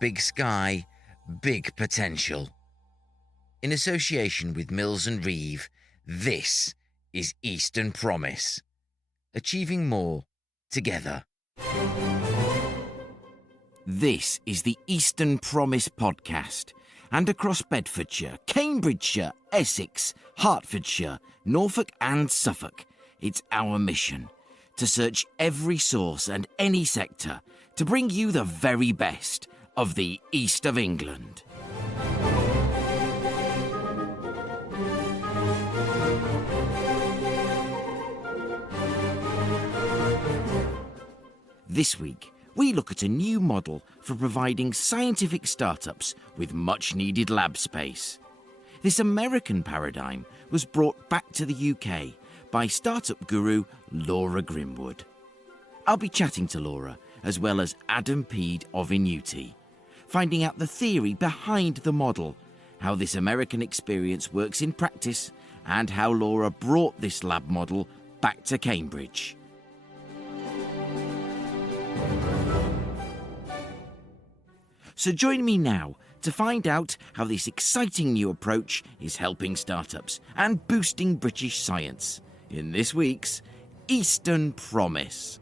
big sky, big potential. In association with Mills and Reeve, this is Eastern Promise. Achieving more together. This is the Eastern Promise podcast, and across Bedfordshire, Cambridgeshire, Essex, Hertfordshire, Norfolk and Suffolk, it's our mission to search every source and any sector to bring you the very best of the East of England. This week, we look at a new model for providing scientific startups with much-needed lab space. This American paradigm was brought back to the UK by startup guru Laura Grimwood. I'll be chatting to Laura, as well as Adam Pead of Inuti, finding out the theory behind the model, how this American experience works in practice, and how Laura brought this lab model back to Cambridge. So join me now to find out how this exciting new approach is helping startups and boosting British science in this week's Eastern Promise.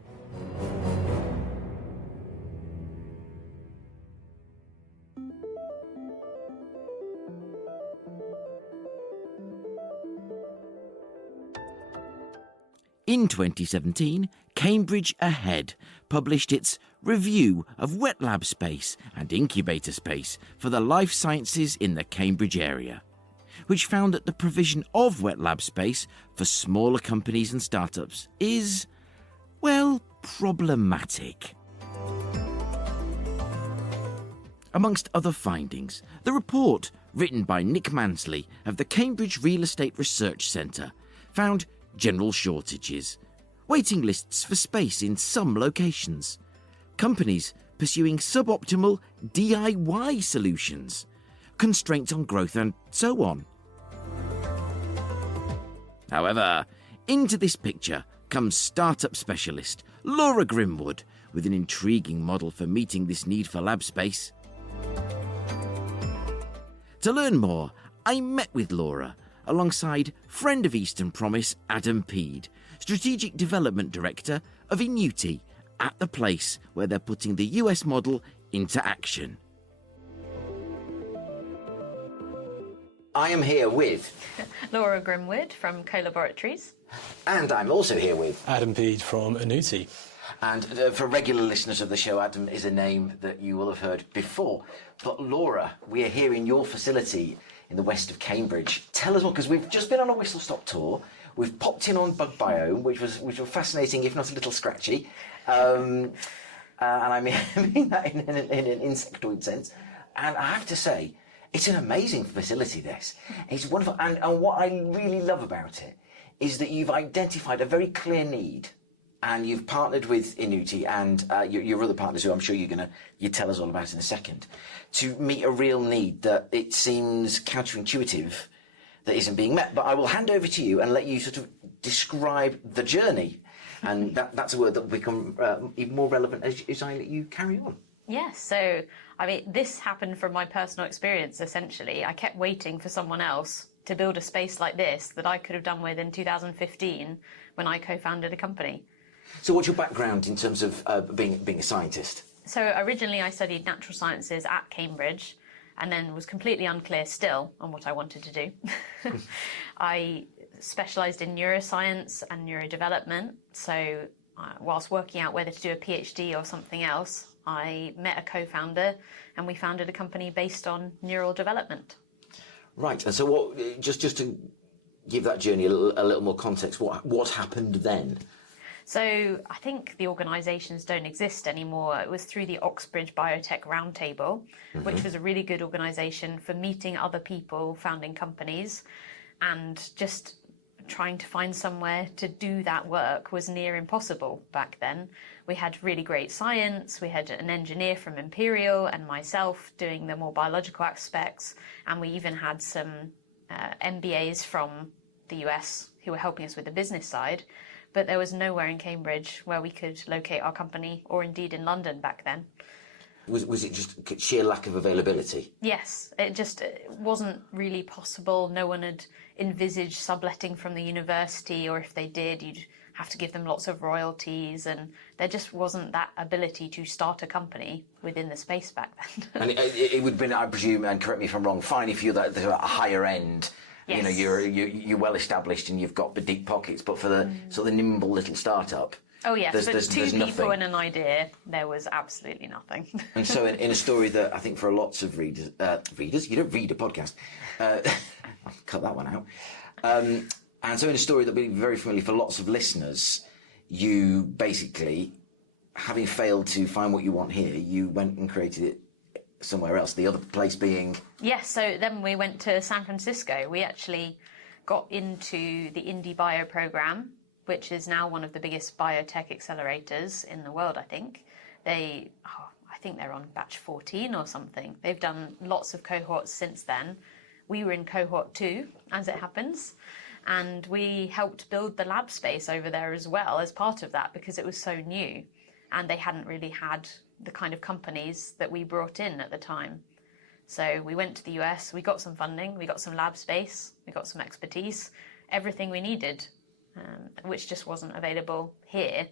In 2017, Cambridge Ahead published its Review of Wet Lab Space and Incubator Space for the Life Sciences in the Cambridge area, which found that the provision of wet lab space for smaller companies and startups is, well, problematic. Amongst other findings, the report, written by Nick Mansley of the Cambridge Real Estate Research Centre, found general shortages, waiting lists for space in some locations, companies pursuing suboptimal DIY solutions, constraints on growth and so on. However, into this picture comes startup specialist Laura Grimwood with an intriguing model for meeting this need for lab space. To learn more, I met with Laura alongside friend of Eastern Promise Adam Pead, Strategic Development Director of Inuti, at the place where they're putting the US model into action. I am here with Laura Grimwood from Co-Laboratories. And I'm also here with Adam Pead from Inuti. And for regular listeners of the show, Adam is a name that you will have heard before. But Laura, we are here in your facility in the west of Cambridge. Tell us more, because we've just been on a whistle-stop tour. We've popped in on Bug Biome, which was fascinating, if not a little scratchy. And I mean that in an insectoid sense. And I have to say, it's an amazing facility, this. It's wonderful. And what I really love about it is that you've identified a very clear need. And you've partnered with Inuti and your other partners, who I'm sure you tell us all about in a second, to meet a real need that it seems counterintuitive that isn't being met. But I will hand over to you and let you sort of describe the journey. And that's a word that will become even more relevant as I let you carry on. Yes, so, I mean, this happened from my personal experience, essentially. I kept waiting for someone else to build a space like this that I could have done with in 2015 when I co-founded a company. So what's your background in terms of being a scientist? So originally I studied natural sciences at Cambridge and then was completely unclear still on what I wanted to do. I specialised in neuroscience and neurodevelopment. So whilst working out whether to do a PhD or something else, I met a co-founder and we founded a company based on neural development. Right, and so what? Just to give that journey a little more context, what happened then? So I think the organisations don't exist anymore. It was through the Oxbridge Biotech Roundtable, which was a really good organisation for meeting other people, founding companies, and just trying to find somewhere to do that work was near impossible back then. We had really great science, we had an engineer from Imperial and myself doing the more biological aspects, and we even had some MBAs from the US who were helping us with the business side. But there was nowhere in Cambridge where we could locate our company, or indeed in London back then. Was it just sheer lack of availability? Yes, it wasn't really possible. No one had envisaged subletting from the university, or if they did, you'd have to give them lots of royalties, and there just wasn't that ability to start a company within the space back then. And it would have been, I presume, and correct me if I'm wrong, fine if you're that a higher end. Yes. You know, you're well established and you've got the deep pockets, but for the sort of nimble little startup. Oh yes, for two people nothing. and an idea, there was absolutely nothing. And so, in a story that I think for lots of readers, you don't read a podcast. I'll cut that one out. And so, in a story that will be very familiar for lots of listeners, you basically, having failed to find what you want here, you went and created it somewhere else. The other place being. Yes. So then we went to San Francisco. We actually got into the Indie Bio program, which is now one of the biggest biotech accelerators in the world, I think. I think they're on batch 14 or something. They've done lots of cohorts since then. We were in cohort 2, as it happens, and we helped build the lab space over there as well as part of that, because it was so new, and they hadn't really had the kind of companies that we brought in at the time. So we went to the US, we got some funding, we got some lab space, we got some expertise, everything we needed. Which just wasn't available here.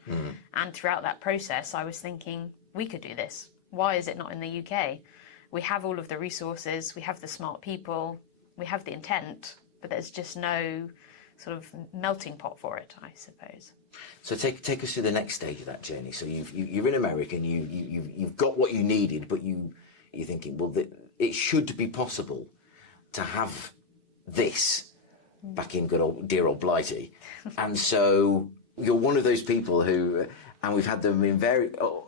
And throughout that process, I was thinking, we could do this. Why is it not in the UK? We have all of the resources, we have the smart people, we have the intent, but there's just no sort of melting pot for it, I suppose. So take us through the next stage of that journey. So you're in America and you've got what you needed, but you're thinking, well, it should be possible to have this back in dear old Blighty. And so you're one of those people who, and we've had them in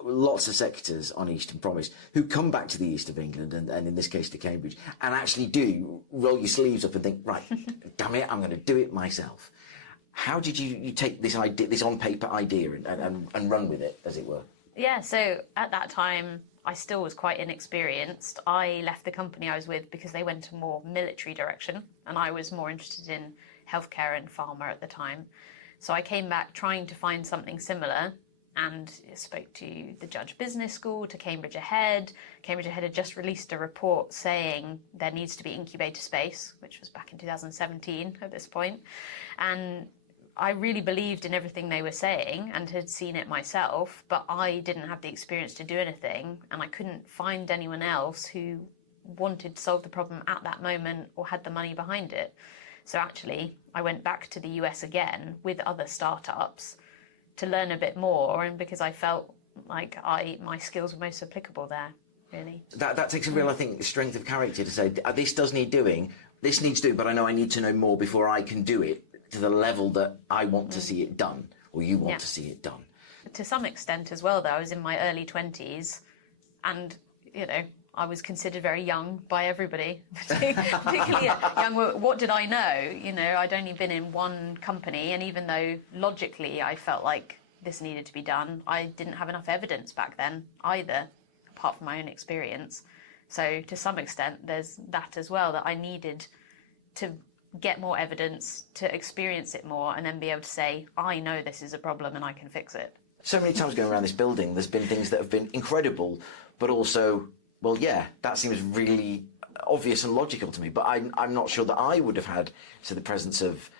lots of sectors on Eastern Promise, who come back to the east of England and in this case to Cambridge, and actually do roll your sleeves up and think, right, damn it, I'm going to do it myself. How did you take this idea, this on paper idea, and run with it, as it were? Yeah, so at that time, I still was quite inexperienced. I left the company I was with because they went a more military direction, and I was more interested in healthcare and pharma at the time. So I came back trying to find something similar and spoke to the Judge Business School, to Cambridge Ahead. Cambridge Ahead had just released a report saying there needs to be incubator space, which was back in 2017 at this point. And I really believed in everything they were saying and had seen it myself, but I didn't have the experience to do anything, and I couldn't find anyone else who wanted to solve the problem at that moment or had the money behind it. So actually, I went back to the US again with other startups to learn a bit more, and because I felt like my skills were most applicable there, really. That takes a real, I think, strength of character to say, this does need doing, this needs doing, but I know I need to know more before I can do it to the level that I want to see it done, or you want to see it done. To some extent as well, though, I was in my early 20s, and, I was considered very young by everybody, particularly young. What did I know? I'd only been in one company, and even though logically I felt like this needed to be done, I didn't have enough evidence back then either, apart from my own experience. So to some extent, there's that as well, that I needed to get more evidence, to experience it more, and then be able to say, I know this is a problem and I can fix it. So many times going around this building, there's been things that have been incredible, but also, well, yeah, that seems really obvious and logical to me, but I'm not sure that I would have had the presence of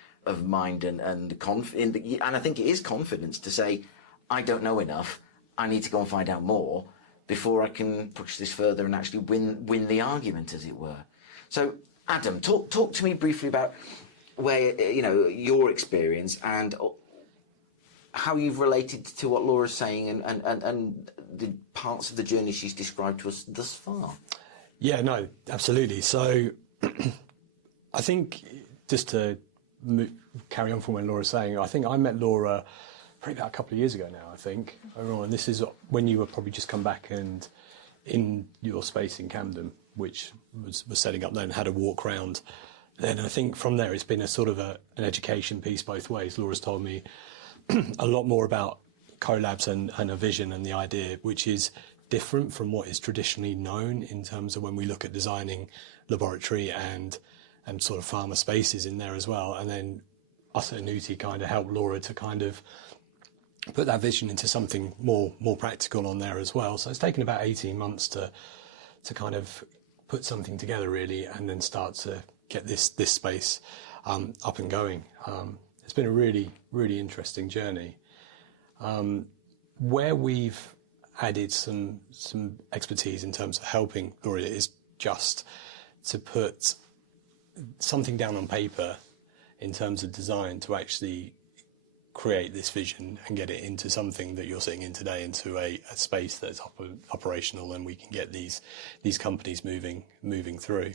mind and I think it is confidence to say, I don't know enough, I need to go and find out more before I can push this further and actually win the argument, as it were. So, Adam, talk to me briefly about where, your experience and how you've related to what Laura's saying and the parts of the journey she's described to us thus far. Yeah, no, absolutely. So I think just to carry on from when Laura's saying, I think I met Laura probably about a couple of years ago now, I think. And this is when you were probably just come back and in your space in Camden, which was setting up then, had a walk round. Then I think from there it's been a sort of an education piece both ways. Laura's told me a lot more about collabs and a vision and the idea, which is different from what is traditionally known in terms of when we look at designing laboratory and sort of pharma spaces in there as well. And then us at Inuti kind of helped Laura to kind of put that vision into something more practical on there as well. So it's taken about 18 months to kind of put something together really, and then start to get this space up and going. It's been a really, really interesting journey. Where we've added some expertise in terms of helping Laura is just to put something down on paper in terms of design to actually create this vision and get it into something that you're sitting in today, into a space that's operational, and we can get these companies moving through.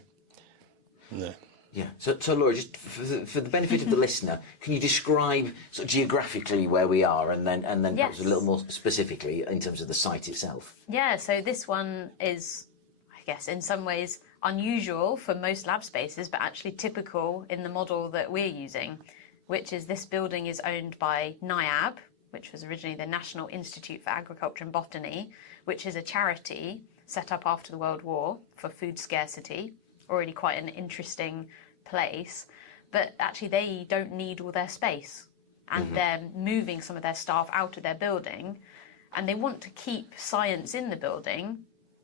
Yeah. So Laura, just for the benefit of the listener, can you describe sort of geographically where we are, and then perhaps a little more specifically in terms of the site itself? Yeah. So this one is, I guess, in some ways unusual for most lab spaces, but actually typical in the model that we're using, which is this building is owned by NIAB, which was originally the National Institute for Agriculture and Botany, which is a charity set up after the World War for food scarcity. Already quite an interesting place, but actually they don't need all their space, and they're moving some of their staff out of their building, and they want to keep science in the building,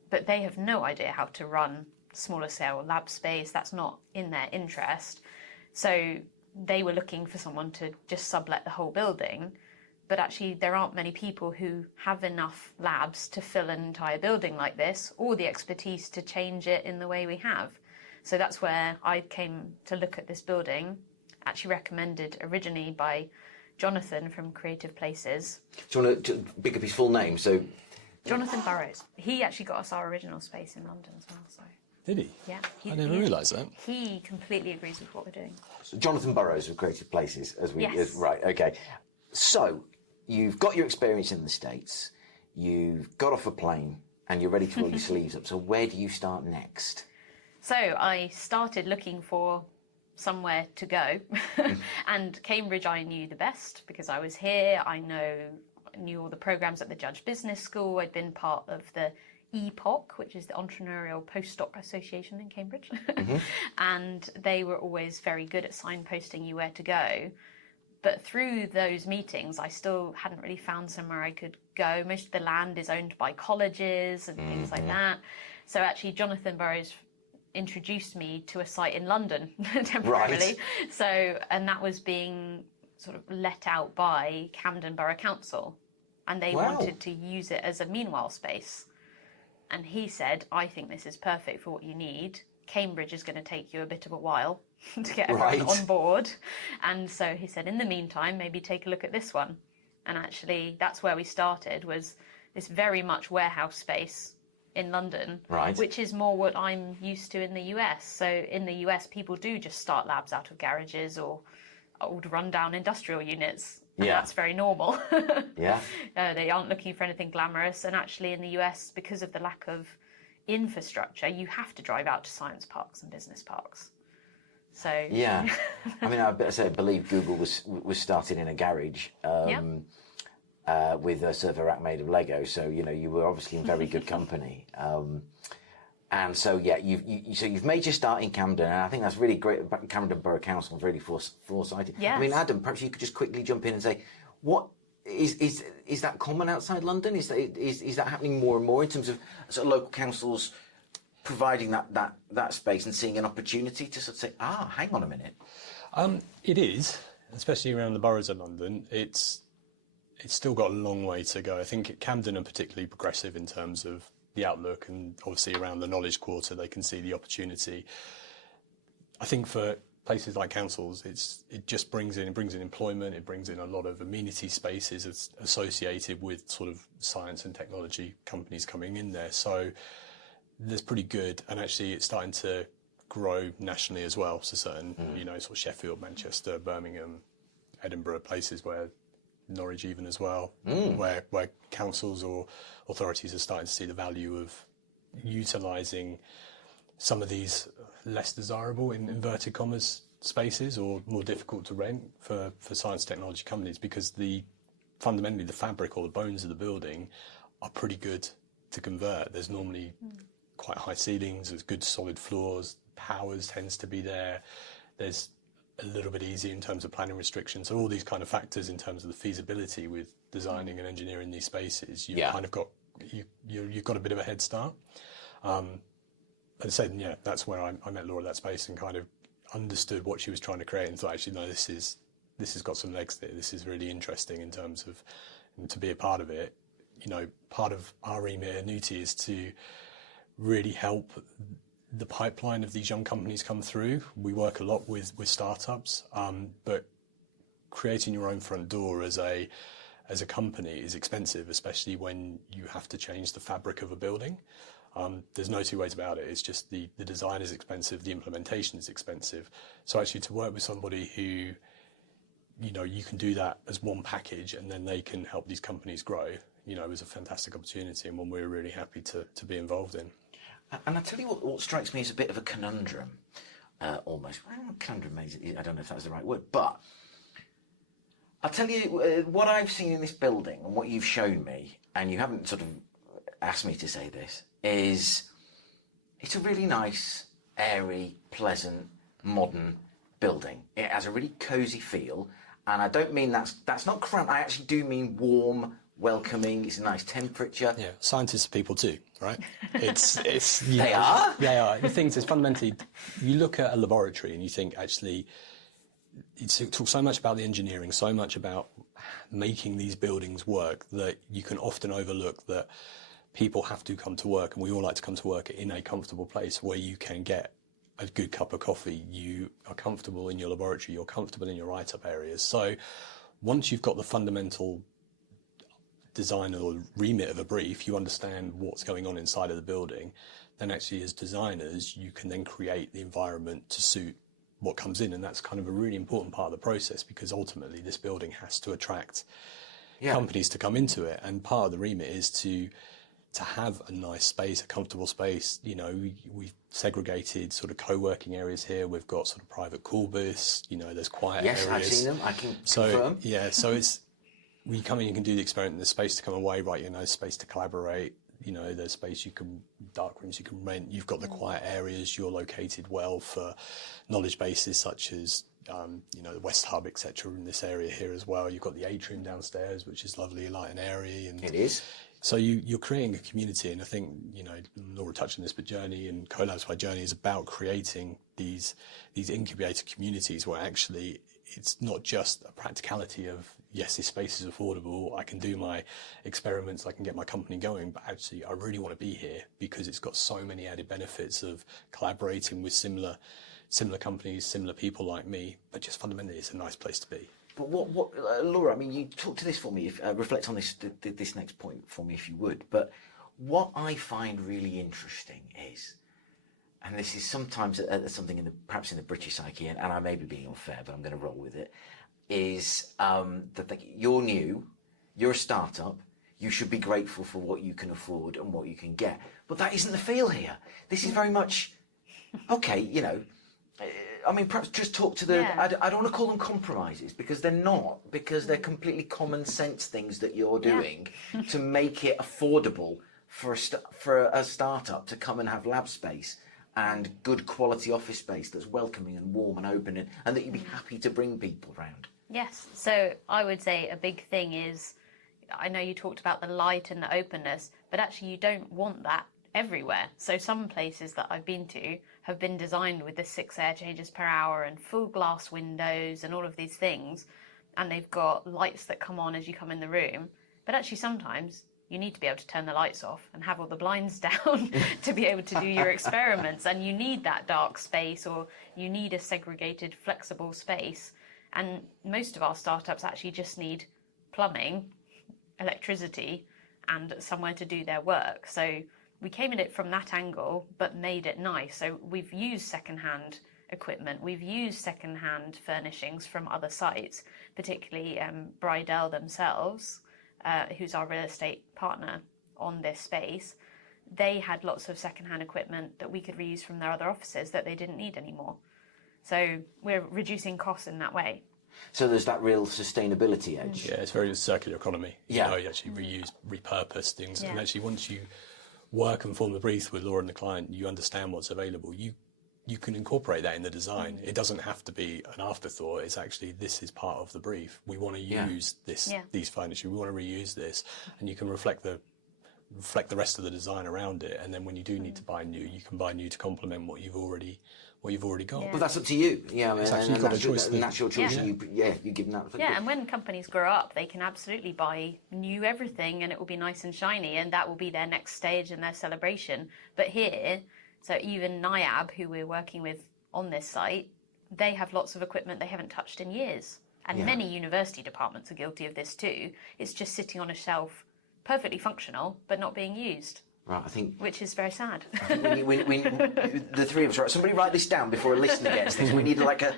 but they have no idea how to run smaller scale lab space. That's not in their interest. So they were looking for someone to just sublet the whole building, but actually there aren't many people who have enough labs to fill an entire building like this, or the expertise to change it in the way we have. So that's where I came to look at this building, actually recommended originally by Jonathan from Creative Places. Do you want to pick up his full name? So Jonathan Burrows. He actually got us our original space in London as well. So Did he? yeah, I never realised that. He completely agrees with what we're doing. So Jonathan Burrows of Creative Places, Yes. right? Okay. So you've got your experience in the States, you've got off a plane, and you're ready to roll your sleeves up. So where do you start next? So I started looking for somewhere to go, and Cambridge I knew the best because I was here. I knew all the programs at the Judge Business School. I'd been part of the EPOC, which is the Entrepreneurial Postdoc Association in Cambridge, and they were always very good at signposting you where to go. But through those meetings, I still hadn't really found somewhere I could go. Most of the land is owned by colleges and things like that. So actually, Jonathan Burrows introduced me to a site in London temporarily. Right. So, and that was being sort of let out by Camden Borough Council, and they wanted to use it as a meanwhile space. And he said, I think this is perfect for what you need. Cambridge is going to take you a bit of a while to get everyone on board. And so he said, in the meantime, maybe take a look at this one. And actually, that's where we started, was this very much warehouse space in London, which is more what I'm used to in the US. So in the US, people do just start labs out of garages or old rundown industrial units. And that's very normal. They aren't looking for anything glamorous. And actually in the US, because of the lack of infrastructure, you have to drive out to science parks and business parks. So yeah, I mean, I believe Google was started in a garage with a server rack made of Lego. So you were obviously in very good company. And so you've made your start in Camden, and I think that's really great. Camden Borough Council is really foresighted. Yes. I mean, Adam, perhaps you could just quickly jump in and say, what is that common outside London? Is that happening more and more in terms of sort of local councils providing that space and seeing an opportunity to sort of say, hang on a minute? It is, especially around the boroughs of London. It's still got a long way to go. I think Camden are particularly progressive in terms of the outlook, and obviously around the Knowledge Quarter they can see the opportunity. I think for places like councils, it just brings in employment, it brings in a lot of amenity spaces associated with sort of science and technology companies coming in there. So that's pretty good, and actually it's starting to grow nationally as well. So certain, sort of Sheffield, Manchester, Birmingham, Edinburgh, places where Norwich even as well, where councils or authorities are starting to see the value of utilising some of these less desirable, in inverted commas, spaces, or more difficult to rent for science technology companies, because fundamentally the fabric or the bones of the building are pretty good to convert. There's normally quite high ceilings, there's good solid floors, powers tends to be there. There's a little bit easier in terms of planning restrictions. So all these kind of factors in terms of the feasibility with designing and engineering these spaces, you've kind of got you've got a bit of a head start. As I said, yeah, that's where I met Laura at that space and kind of understood what she was trying to create and thought, actually, no, this has got some legs there. This is really interesting in terms of, and to be a part of it. You know, part of our remit at Inuti is to really help the pipeline of these young companies come through. We work a lot with startups, but creating your own front door as a company is expensive, especially when you have to change the fabric of a building. There's no two ways about it. It's just the design is expensive, the implementation is expensive. So actually to work with somebody who, you know, you can do that as one package and then they can help these companies grow, you know, was a fantastic opportunity and one we're really happy to be involved in. And I tell you what strikes me as a bit of a conundrum, almost. Well, conundrum, I don't know if that's the right word, but I'll tell you what I've seen in this building and what you've shown me, and you haven't sort of asked me to say this, is it's a really nice, airy, pleasant, modern building. It has a really cosy feel, and I don't mean that's not cramped. I actually do mean warm, welcoming. It's a nice temperature. Yeah, scientists are people too, right? It's They are? They are. The thing is, fundamentally, you look at a laboratory and you think, actually, it talks so much about the engineering, so much about making these buildings work that you can often overlook that people have to come to work, and we all like to come to work in a comfortable place where you can get a good cup of coffee, you are comfortable in your laboratory, you're comfortable in your write-up areas. So once you've got the fundamental design or remit of a brief, you understand what's going on inside of the building, then actually as designers, you can then create the environment to suit what comes in. And that's kind of a really important part of the process, because ultimately this building has to attract companies to come into it. And part of the remit is to have a nice space, a comfortable space. You know, we've segregated sort of co-working areas here. We've got sort of private cool booths, you know, there's quiet areas. Yes, I've seen them, I can confirm. Yeah, so it's, when you come in, you can do the experiment, there's space to come away, right, you know, space to collaborate, you know, there's space you can, dark rooms you can rent, you've got the quiet areas, you're located well for knowledge bases such as, you know, the West Hub, etc. in this area here as well. You've got the atrium downstairs, which is lovely, light and airy. And it is. So you're creating a community, and I think, you know, Laura touched on this, but Journey and Collabs by Journey is about creating these incubator communities where actually it's not just a practicality of, yes, this space is affordable, I can do my experiments, I can get my company going, but actually I really want to be here because it's got so many added benefits of collaborating with similar companies, similar people like me, but just fundamentally it's a nice place to be. But what Laura, I mean, you talk to this for me, reflect on this next point for me if you would, but what I find really interesting is, and this is sometimes something perhaps in the British psyche, and I may be being unfair, but I'm going to roll with it, is that you're new, you're a startup, you should be grateful for what you can afford and what you can get. But that isn't the feel here. This is very much, okay, you know, I mean, perhaps just talk to the, I don't want to call them compromises, because they're not, because they're completely common sense things that you're doing to make it affordable for a startup to come and have lab space and good quality office space that's welcoming and warm and open, and that you'd be happy to bring people around. Yes, so I would say a big thing is, I know you talked about the light and the openness, but actually you don't want that everywhere. So some places that I've been to have been designed with the 6 air changes per hour and full glass windows and all of these things, and they've got lights that come on as you come in the room, but actually sometimes you need to be able to turn the lights off and have all the blinds down to be able to do your experiments, and you need that dark space, or you need a segregated, flexible space. And most of our startups actually just need plumbing, electricity, and somewhere to do their work. So we came at it from that angle, but made it nice. So we've used secondhand equipment, we've used secondhand furnishings from other sites, particularly Brydell themselves, who's our real estate partner on this space. They had lots of secondhand equipment that we could reuse from their other offices that they didn't need anymore. So we're reducing costs in that way. So there's that real sustainability edge. Yeah, it's very circular economy. Yeah. You know, you actually reuse, repurpose things. And actually once you work and form the brief with Laura and the client, you understand what's available. You you can incorporate that in the design. It doesn't have to be an afterthought. It's actually, this is part of the brief. We want to use these furniture. We want to reuse this, and you can reflect the rest of the design around it. And then when you do need to buy new, you can buy new to complement what you've already got. Well, that's up to you. Yeah, exactly. You've got a choice. That's your choice. Yeah. You give them that. Yeah, and when companies grow up, they can absolutely buy new everything, and it will be nice and shiny, and that will be their next stage and their celebration. But here, so even NIAB, who we're working with on this site, they have lots of equipment they haven't touched in years. And many university departments are guilty of this too. It's just sitting on a shelf, perfectly functional, but not being used. Right, I think... Which is very sad. The three of us, right? Somebody write this down before a listener gets this. We need to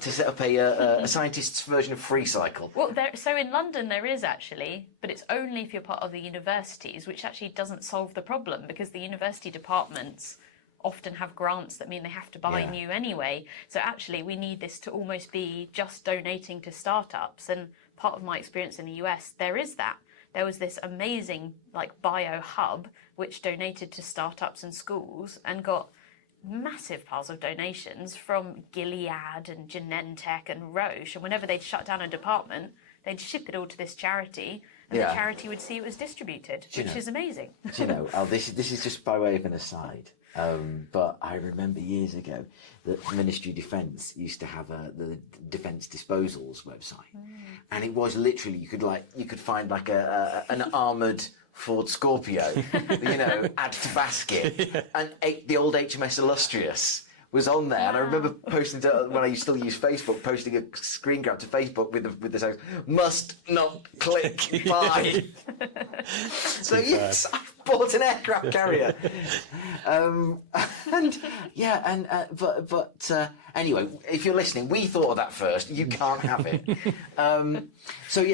set up a scientist's version of FreeCycle. Well, so in London there is actually, but it's only if you're part of the universities, which actually doesn't solve the problem, because the university departments often have grants that mean they have to buy new anyway. So actually we need this to almost be just donating to startups. And part of my experience in the US, there is that. There was this amazing bio hub which donated to startups and schools and got massive piles of donations from Gilead and Genentech and Roche. And whenever they'd shut down a department, they'd ship it all to this charity, and the charity would see it was distributed, which is amazing. Do you know, this is just by way of an aside. But I remember years ago that the Ministry of Defence used to have the Defence Disposals website, and it was literally you could find an armoured Ford Scorpio, add to basket, and the old HMS Illustrious was on there, and I remember posting when I still use Facebook, posting a screen grab to Facebook with the saying, "Must not click buy." So yes, I've bought an aircraft carrier, anyway, if you're listening, we thought of that first. You can't have it. So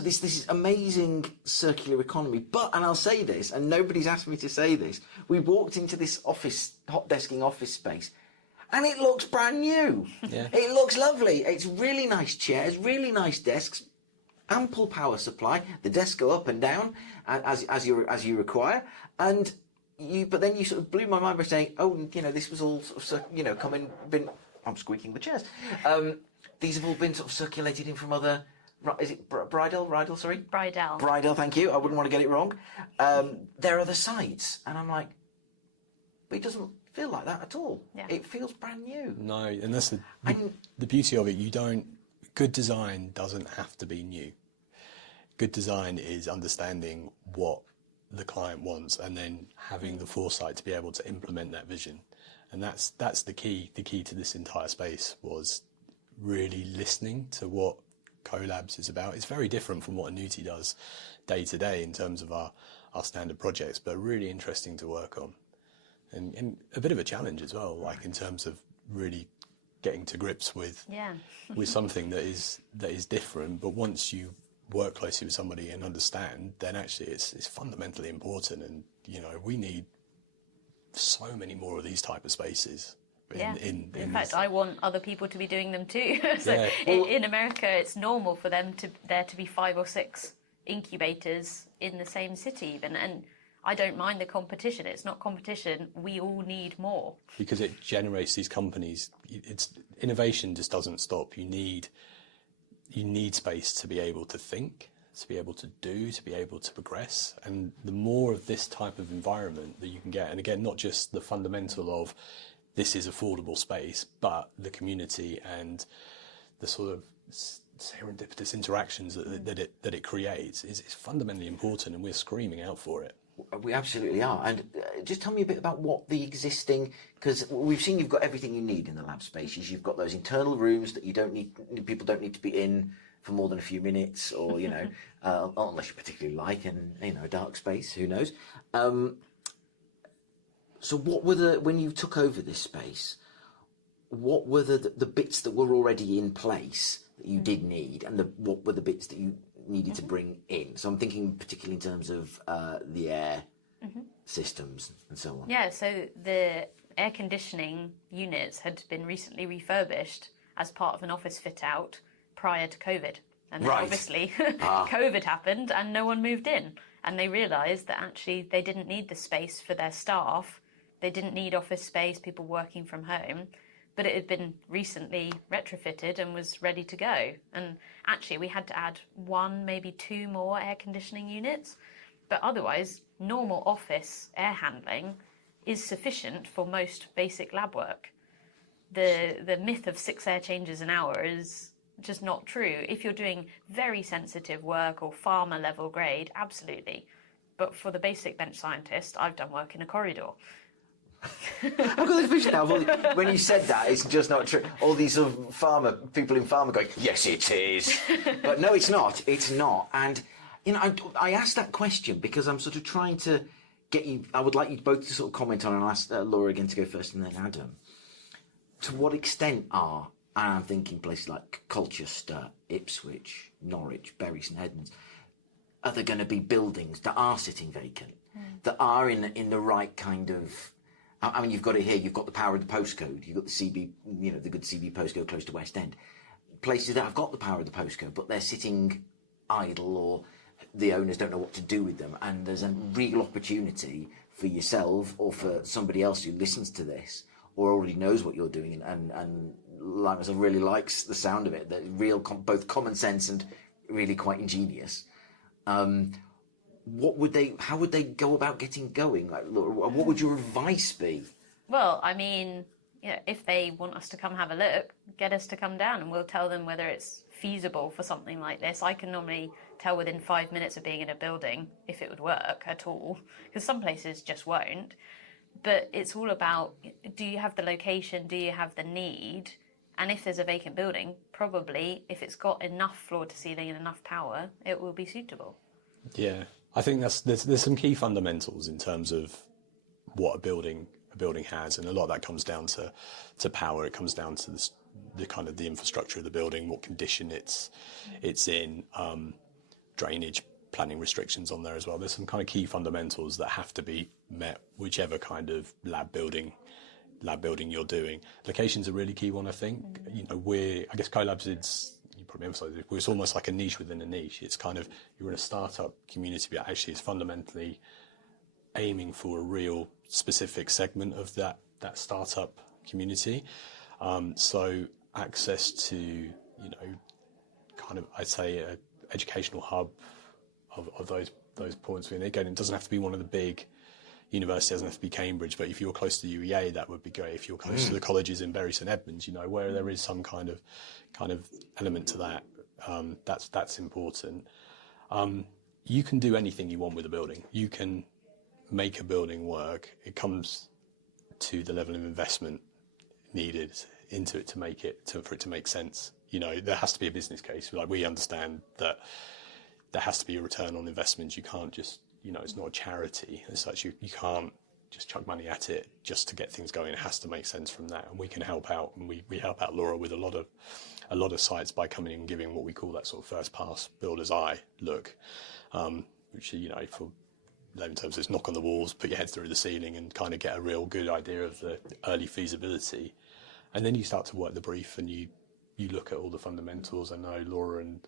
this is amazing circular economy. And I'll say this, and nobody's asked me to say this, we walked into this hot desking office space, and it looks brand new. Yeah. It looks lovely. It's really nice chairs, really nice desks, ample power supply. The desks go up and down as you require, but then you sort of blew my mind by saying, this was all sort of been. I'm squeaking the chairs. These have all been sort of circulated in from other. Is it Bridal? Sorry? Bridal, thank you. I wouldn't want to get it wrong. There are other sites, and I'm like, but it doesn't feel like that at all. Yeah. It feels brand new. No, and that's the beauty of it. Good design doesn't have to be new. Good design is understanding what the client wants and then having the foresight to be able to implement that vision. And that's the key. The key to this entire space was really listening to what Collabs is about. It's very different from what Inuti does day to day in terms of our standard projects, but really interesting to work on, and a bit of a challenge as well, in terms of really getting to grips with something that is different. But once you work closely with somebody and understand, then actually it's fundamentally important, and we need so many more of these type of spaces. In fact, I want other people to be doing them too. In America, it's normal for there to be 5 or 6 incubators in the same city even, and I don't mind the competition. It's not competition. We all need more. Because it generates these companies. Innovation just doesn't stop. You need space to be able to think, to be able to do, to be able to progress. And the more of this type of environment that you can get, and again, not just the fundamental of this is affordable space, but the community and the sort of serendipitous interactions that it creates is fundamentally important, and we're screaming out for it. We absolutely are. And just tell me a bit about what the existing, because we've seen you've got everything you need in the lab spaces. You've got those internal rooms that people don't need to be in for more than a few minutes, or unless you particularly like a dark space, who knows. So what were when you took over this space, what were the bits that were already in place that you did need, and what were the bits that you needed to bring in? So I'm thinking particularly in terms of the air systems and so on. Yeah, so the air conditioning units had been recently refurbished as part of an office fit out prior to COVID. And then obviously COVID happened and no one moved in. And they realised that actually they didn't need the space for their staff They didn't need office space, people working from home, but it had been recently retrofitted and was ready to go. And actually we had to add 1, maybe 2 more air conditioning units, but otherwise normal office air handling is sufficient for most basic lab work. The myth of 6 air changes an hour is just not true. If you're doing very sensitive work or pharma level grade, absolutely. But for the basic bench scientist, I've done work in a corridor. I've got this vision now. When you said that, it's just not true. All these sort of people in pharma going, yes, it is. But no, it's not. It's not. And, you know, I asked that question because I'm sort of trying to get you, I would like you both to sort of comment on, and I'll ask Laura again to go first and then Adam. To what extent and I'm thinking places like Colchester, Ipswich, Norwich, Bury St Edmunds, are there going to be buildings that are sitting vacant, that are in the right kind of, I mean, you've got it here, you've got the power of the postcode, you've got the CB, you know, the good CB postcode close to West End. Places that have got the power of the postcode, but they're sitting idle or the owners don't know what to do with them. And there's a real opportunity for yourself or for somebody else who listens to this or already knows what you're doing and like myself really likes the sound of it, that real both common sense and really quite ingenious. How would they go about getting going? Like, what would your advice be? Well, I mean, yeah, if they want us to come have a look, get us to come down and we'll tell them whether it's feasible for something like this. I can normally tell within 5 minutes of being in a building if it would work at all, because some places just won't. But it's all about, do you have the location? Do you have the need? And if there's a vacant building, probably if it's got enough floor to ceiling and enough power, it will be suitable. Yeah, I think there's some key fundamentals in terms of what a building has, and a lot of that comes down to power. It comes down to the kind of the infrastructure of the building, what condition it's in, drainage, planning restrictions on there as well. There's some kind of key fundamentals that have to be met, whichever kind of lab building you're doing. Location's a really key one, I think. You know, I guess Collabs, you probably emphasise it, it's almost like a niche within a niche. It's kind of, you're in a startup community, but actually it's fundamentally aiming for a real specific segment of that startup community. So access to, you know, kind of, I'd say, a educational hub of those points. And again, it doesn't have to be one of the big universities, doesn't have to be Cambridge, but if you're close to UEA, that would be great. If you're close to the colleges in Bury St Edmunds, you know, where there is some kind of element to that, that's important. You can do anything you want with a building. You can make a building work. It comes to the level of investment needed into it for it to make sense. You know, there has to be a business case. Like, we understand that there has to be a return on investment. You can't just, you know, it's not a charity as such. You can't just chuck money at it just to get things going. It has to make sense from that, and we can help out. And we help out Laura with a lot of sites by coming in and giving what we call that sort of first pass builder's eye look, which, you know, for in terms of knock on the walls, put your head through the ceiling, and kind of get a real good idea of the early feasibility. And then you start to work the brief, and you look at all the fundamentals. I know Laura and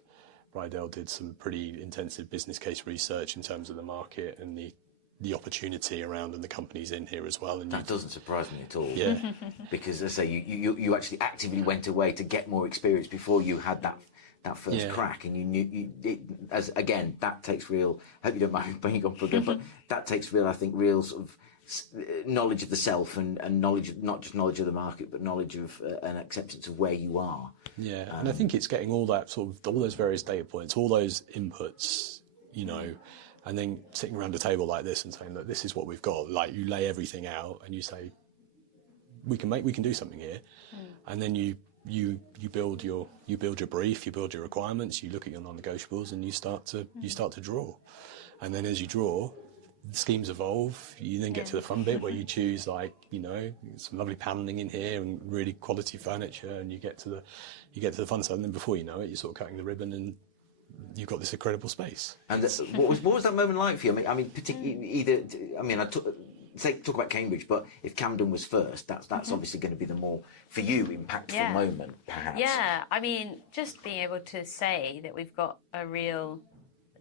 Rydell did some pretty intensive business case research in terms of the market and the opportunity around, and the companies in here as well. And that doesn't surprise me at all. Yeah. Because, as I say, you actually actively went away to get more experience before you had that first crack, and you knew that takes real. I hope you don't mind bringing up again, but that takes real, I think, real sort of knowledge of the self and knowledge, not just knowledge of the market, but knowledge of an acceptance of where you are. Yeah, and I think it's getting all that sort of, all those various data points, all those inputs, you know, and then sitting around a table like this and saying, look, this is what we've got. Like, you lay everything out and you say, we can do something here, and then you build your brief, you build your requirements, you look at your non-negotiables, and you start to draw, and then as you draw, the schemes evolve. You then get to the fun bit where you choose, like, you know, some lovely paneling in here and really quality furniture, and you get to the fun side, and then before you know it, you're sort of cutting the ribbon and you've got this incredible space. And what was that moment like for you? I mean, particularly talk about Cambridge, but if Camden was first, that's obviously going to be the more, for you, impactful moment, perhaps. Yeah, I mean, just being able to say that we've got a real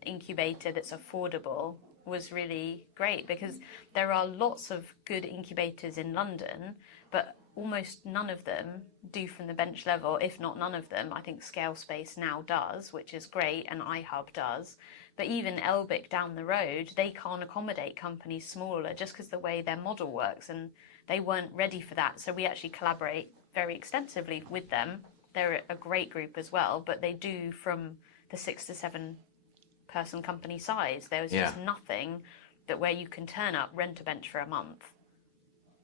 incubator that's affordable was really great, because there are lots of good incubators in London, but almost none of them do from the bench level, if not none of them. I think Scale Space now does, which is great, and iHub does. But even Elbic down the road, they can't accommodate companies smaller just because the way their model works, and they weren't ready for that. So we actually collaborate very extensively with them. They're a great group as well, but they do from the 6 to 7 person company size. There was just nothing that where you can turn up, rent a bench for a month,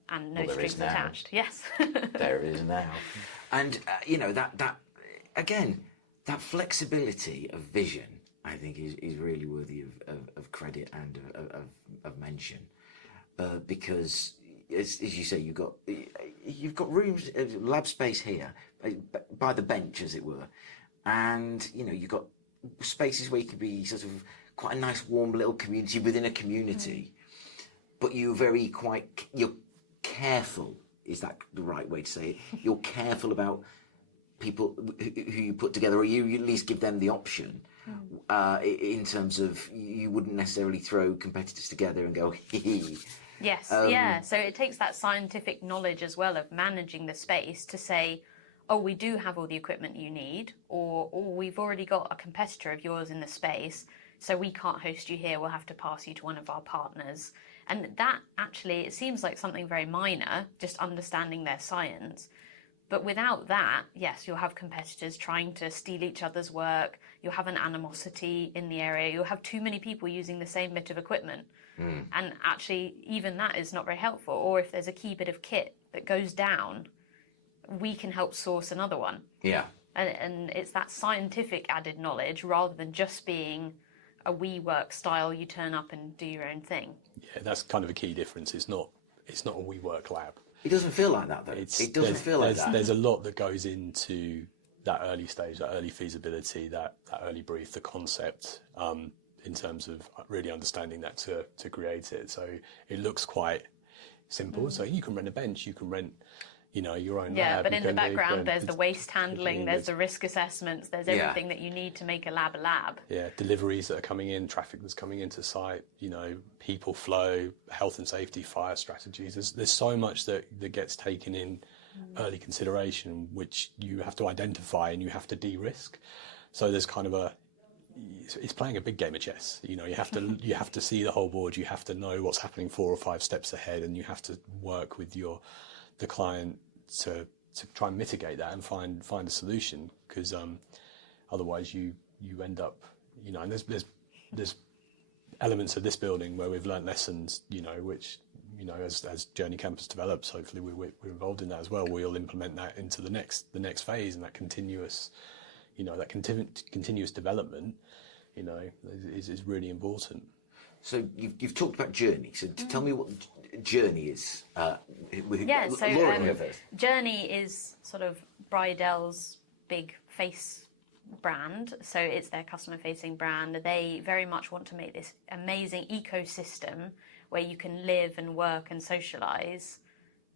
and no strings attached. Yes. There it is now. And, you know, that again, that flexibility of vision, I think, is really worthy of credit and of mention. Because, as you say, you've got rooms, lab space here, by the bench, as it were. And, you know, you've got spaces where you could be sort of quite a nice, warm little community within a community. But you're careful, is that the right way to say it? You're careful about people who you put together, or you at least give them the option, in terms of you wouldn't necessarily throw competitors together and go, hee. Yes, so it takes that scientific knowledge as well of managing the space to say, oh, we do have all the equipment you need, or we've already got a competitor of yours in the space, so we can't host you here, we'll have to pass you to one of our partners. And that actually, it seems like something very minor, just understanding their science. But without that, yes, you'll have competitors trying to steal each other's work, you'll have an animosity in the area, you'll have too many people using the same bit of equipment. And actually, even that is not very helpful. Or if there's a key bit of kit that goes down, we can help source another one. Yeah. And it's that scientific added knowledge rather than just being a WeWork style, you turn up and do your own thing. Yeah, that's kind of a key difference. It's not a WeWork lab. It doesn't feel like that, though. It doesn't feel like that. There's a lot that goes into that early stage, that early feasibility, that early brief, the concept, in terms of really understanding that to create it. So it looks quite simple. So you can rent a bench, you can rent, you know, your own lab. Yeah, but in the background, there's the waste handling, there's the risk assessments, there's everything that you need to make a lab a lab. Yeah, deliveries that are coming in, traffic that's coming into site, you know, people flow, health and safety, fire strategies. There's so much that gets taken in early consideration, which you have to identify and you have to de-risk. So there's kind of it's playing a big game of chess. You know, you have to see the whole board, you have to know what's happening 4 or 5 steps ahead, and you have to work with the client to try and mitigate that and find a solution, because otherwise you end up, you know, and there's elements of this building where we've learnt lessons, you know, which, you know, as Journey Campus develops, hopefully we're involved in that as well. We'll implement that into the next phase, and that continuous, you know, that continuous development, you know, is really important. So you've talked about Journey. So tell me what Journey is. Laura, Journey is sort of Bridell's big face brand. So it's their customer-facing brand. They very much want to make this amazing ecosystem where you can live and work and socialise,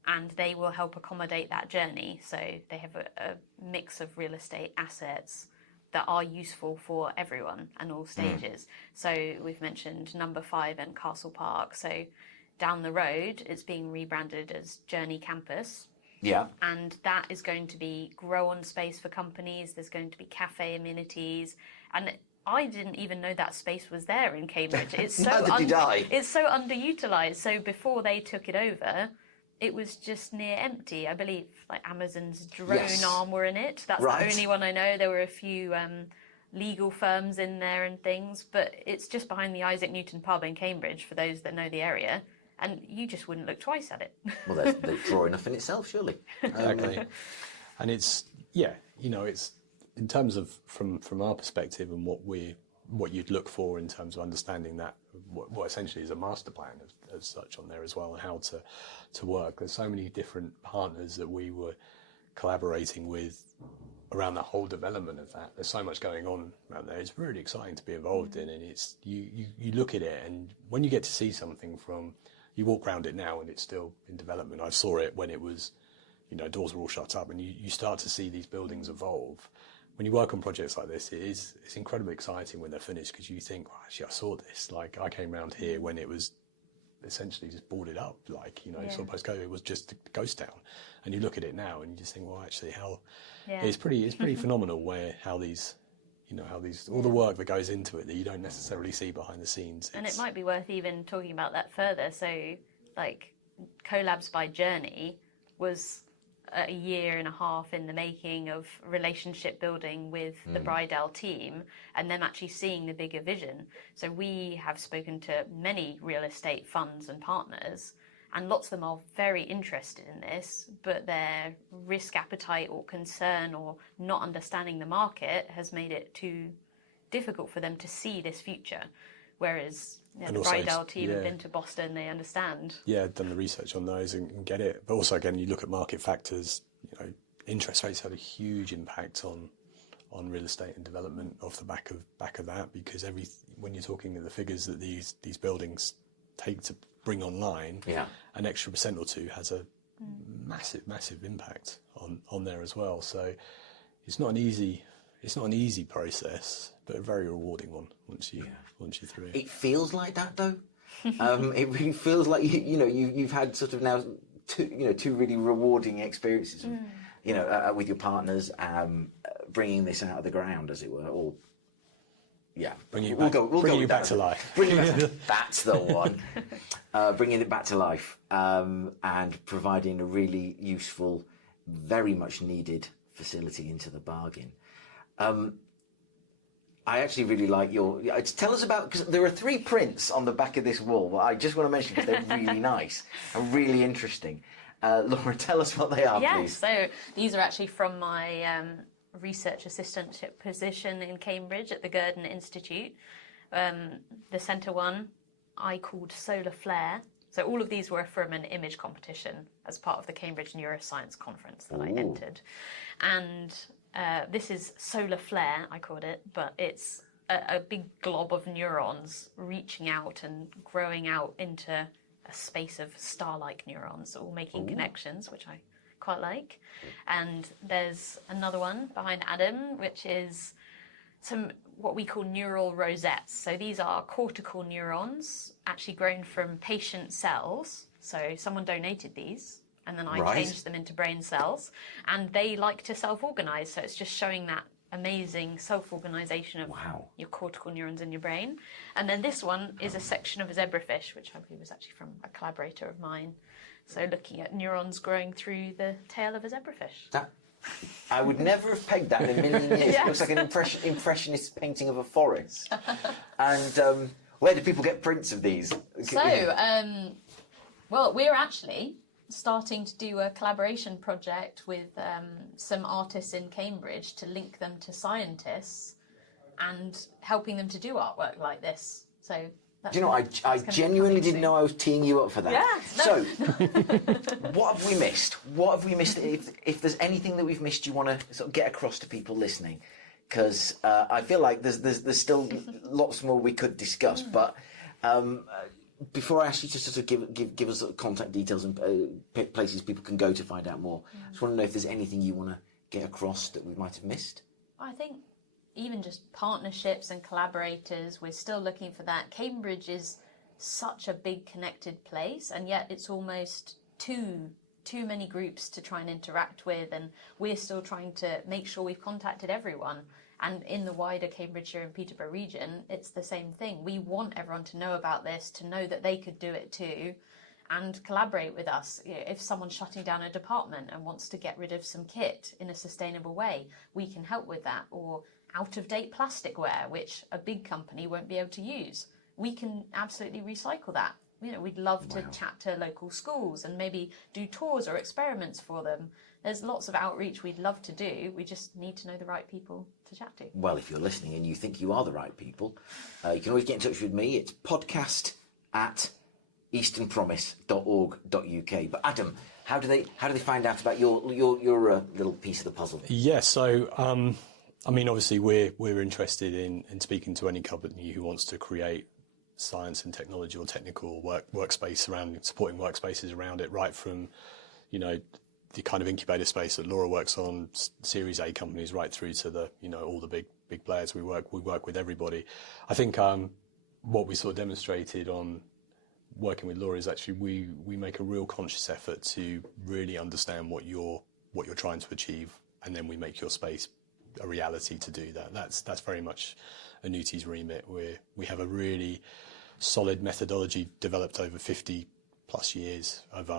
and they will help accommodate that journey. So they have a mix of real estate assets that are useful for everyone and all stages. So we've mentioned Number 5 and Castle Park. So down the road, it's being rebranded as Journey Campus. Yeah. And that is going to be grow-on space for companies. There's going to be cafe amenities. And I didn't even know that space was there in Cambridge. It's so it's so underutilised. So before they took it over, it was just near empty. I believe like Amazon's drone arm were in it. That's the only one I know. There were a few legal firms in there and things, but it's just behind the Isaac Newton pub in Cambridge, for those that know the area, and you just wouldn't look twice at it. Well, they're draw enough in itself, surely. Exactly. And it's, yeah, you know, it's in terms of from our perspective and what you'd look for in terms of understanding that what essentially is a master plan as such on there as well, and how to work. There's so many different partners that we were collaborating with around the whole development of that. There's so much going on around there. It's really exciting to be involved in, and it's you look at it, and when you get to see something you walk around it now and it's still in development. I saw it when it was, you know, doors were all shut up, and you start to see these buildings evolve when you work on projects like this, it's incredibly exciting when they're finished, because you think, well, actually, I saw this. Like, I came around here when it was essentially just boarded up, like, sort of post-COVID, it was just a ghost town. And you look at it now and you just think, well, actually, it's pretty phenomenal how these all the work that goes into it that you don't necessarily see behind the scenes. And it might be worth even talking about that further. So, like, Collabs by Journey was a year and a half in the making of relationship building with the Brydell team, and them actually seeing the bigger vision. So we have spoken to many real estate funds and partners, and lots of them are very interested in this, but their risk appetite or concern or not understanding the market has made it too difficult for them to see this future. Whereas the Brydell team have been to Boston, they understand. Yeah, done the research on those and get it. But also, again, you look at market factors. Interest rates have a huge impact on real estate and development off the back of that, because when you're talking of the figures that these buildings take to bring online, an extra % or two has a massive impact on there as well. So it's not an easy process, but a very rewarding one once you're through. It feels like that, though. It really feels like you've had sort of now two really rewarding experiences, with your partners, bringing this out of the ground, as it were. Or Bringing it back to life. That's the one. Bringing it back to life, and providing a really useful, very much needed facility into the bargain. I actually really like tell us about, because there are 3 prints on the back of this wall that I just want to mention because they're really nice and really interesting. Laura, tell us what they are, please. So these are actually from my research assistantship position in Cambridge at the Gurdon Institute. The centre one I called Solar Flare. So all of these were from an image competition as part of the Cambridge Neuroscience Conference that I entered. And this is Solar Flare, I called it, but it's a big glob of neurons reaching out and growing out into a space of star-like neurons, all making connections, which I quite like. And there's another one behind Adam, which is some what we call neural rosettes. So these are cortical neurons actually grown from patient cells. So someone donated these, and then I changed them into brain cells, and they like to self-organize. So it's just showing that amazing self-organization of your cortical neurons in your brain. And then this one is a section of a zebrafish, which I believe was actually from a collaborator of mine. So looking at neurons growing through the tail of a zebrafish. I would never have pegged that in a million years. Yes. It looks like an impressionist painting of a forest. And where do people get prints of these? So, well, we're actually starting to do a collaboration project with some artists in Cambridge to link them to scientists and helping them to do artwork like this. So do you know, I genuinely didn't know I was teeing you up for that. Yeah, no. So, what have we missed? What have we missed? If there's anything that we've missed you want to sort of get across to people listening, because I feel like there's still lots more we could discuss, but before I ask you to sort of give us contact details and places people can go to find out more, I just want to know if there's anything you want to get across that we might have missed. I think even just partnerships and collaborators, we're still looking for that. Cambridge is such a big connected place, and yet it's almost too many groups to try and interact with, and we're still trying to make sure we've contacted everyone. And in the wider Cambridgeshire and Peterborough region, it's the same thing. We want everyone to know about this, to know that they could do it too, and collaborate with us. You know, if someone's shutting down a department and wants to get rid of some kit in a sustainable way, we can help with that. Or out-of-date plasticware, which a big company won't be able to use. We can absolutely recycle that. You know, we'd love to chat to local schools and maybe do tours or experiments for them. There's lots of outreach we'd love to do. We just need to know the right people to chat to. Well, if you're listening and you think you are the right people, you can always get in touch with me. It's podcast@easternpromise.org.uk. But Adam, how do they find out about your little piece of the puzzle? Yeah, so I mean, obviously we're interested in speaking to any company who wants to create science and technology or technical workspace around supporting workspaces around it, right from, you know, the kind of incubator space that Laura works on, Series A companies right through to the, all the big players. We work with everybody. I think what we sort of demonstrated on working with Laura is actually we make a real conscious effort to really understand what you're trying to achieve, and then we make your space a reality to do that. That's very much Inuti's remit. We have a really solid methodology developed over 50 plus years of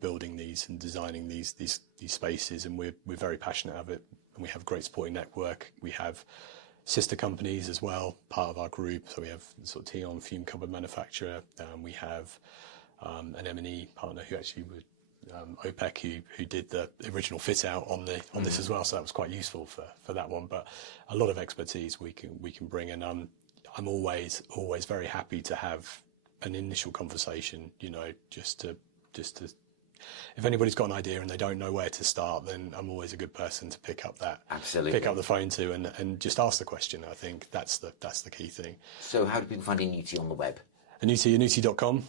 building these and designing these spaces, and we're very passionate of it, and we have a great supporting network. We have sister companies as well, part of our group. So we have sort of Tion fume cupboard manufacturer. We have an M&E partner who actually was OPEC, who did the original fit out on this as well. So that was quite useful for that one. But a lot of expertise we can bring, and I'm always very happy to have an initial conversation. Just to if anybody's got an idea and they don't know where to start, then I'm always a good person to pick up the phone to and just ask the question. I think that's the key thing. So how do people find Inuti on the web? Inuti.com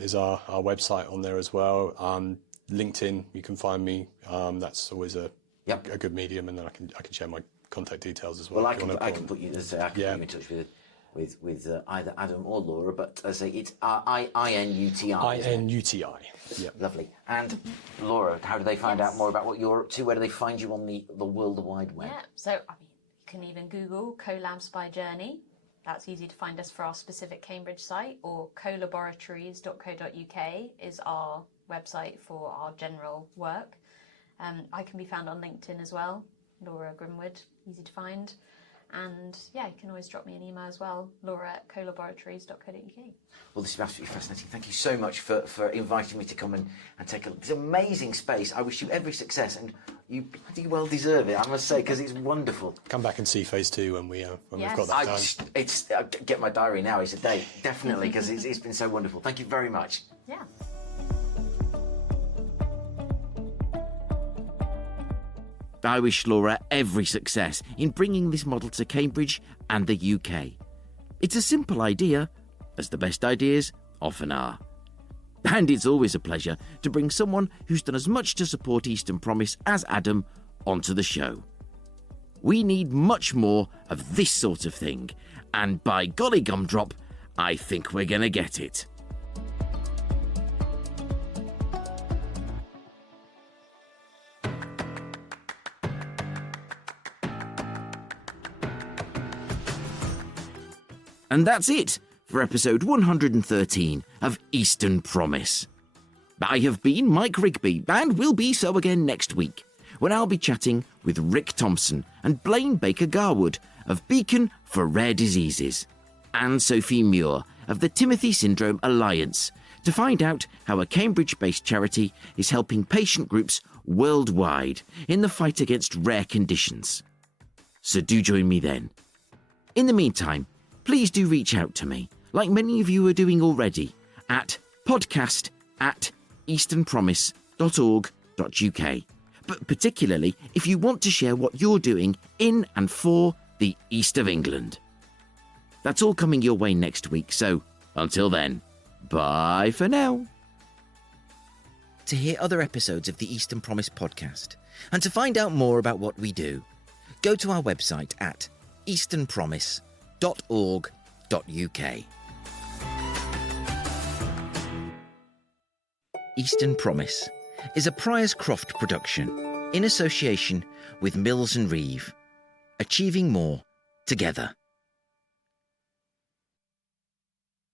is our website on there as well. LinkedIn, you can find me. That's always a good medium, and then I can share my contact details as well. Well, I can put you in touch with either Adam or Laura, but as I say, it's INUTI. INUTI. Yeah. Lovely. And Laura, how do they find out more about what you're up to? Where do they find you on the World Wide Web? Yeah, so you can even Google Collabs by Journey. That's easy to find us for our specific Cambridge site, or collaboratories.co.uk is our website for our general work. I can be found on LinkedIn as well, Laura Grimwood, easy to find. And you can always drop me an email as well, laura@collaboratories.co.uk. Well, this is absolutely fascinating. Thank you so much for inviting me to come and take a look. It's an amazing space. I wish you every success, and you bloody well deserve it, I must say, because it's wonderful. Come back and see phase 2 when we've got that done. I get my diary now. It's a date, definitely, because it's been so wonderful. Thank you very much. Yeah. I wish Laura every success in bringing this model to Cambridge and the UK. It's a simple idea, as the best ideas often are. And it's always a pleasure to bring someone who's done as much to support Eastern Promise as Adam onto the show. We need much more of this sort of thing, and by golly gumdrop, I think we're going to get it. And that's it for episode 113 of Eastern Promise. I have been Mike Rigby, and will be so again next week, when I'll be chatting with Rick Thompson and Blaine Baker-Garwood of Beacon for Rare Diseases, and Sophie Muir of the Timothy Syndrome Alliance, to find out how a Cambridge-based charity is helping patient groups worldwide in the fight against rare conditions. So do join me then. In the meantime, please do reach out to me, like many of you are doing already, at podcast@easternpromise.org.uk. But particularly if you want to share what you're doing in and for the East of England. That's all coming your way next week, so until then, bye for now. To hear other episodes of the Eastern Promise podcast, and to find out more about what we do, go to our website at easternpromise.org.uk. Eastern Promise is a Priorscroft production in association with Mills and Reeve, achieving more together.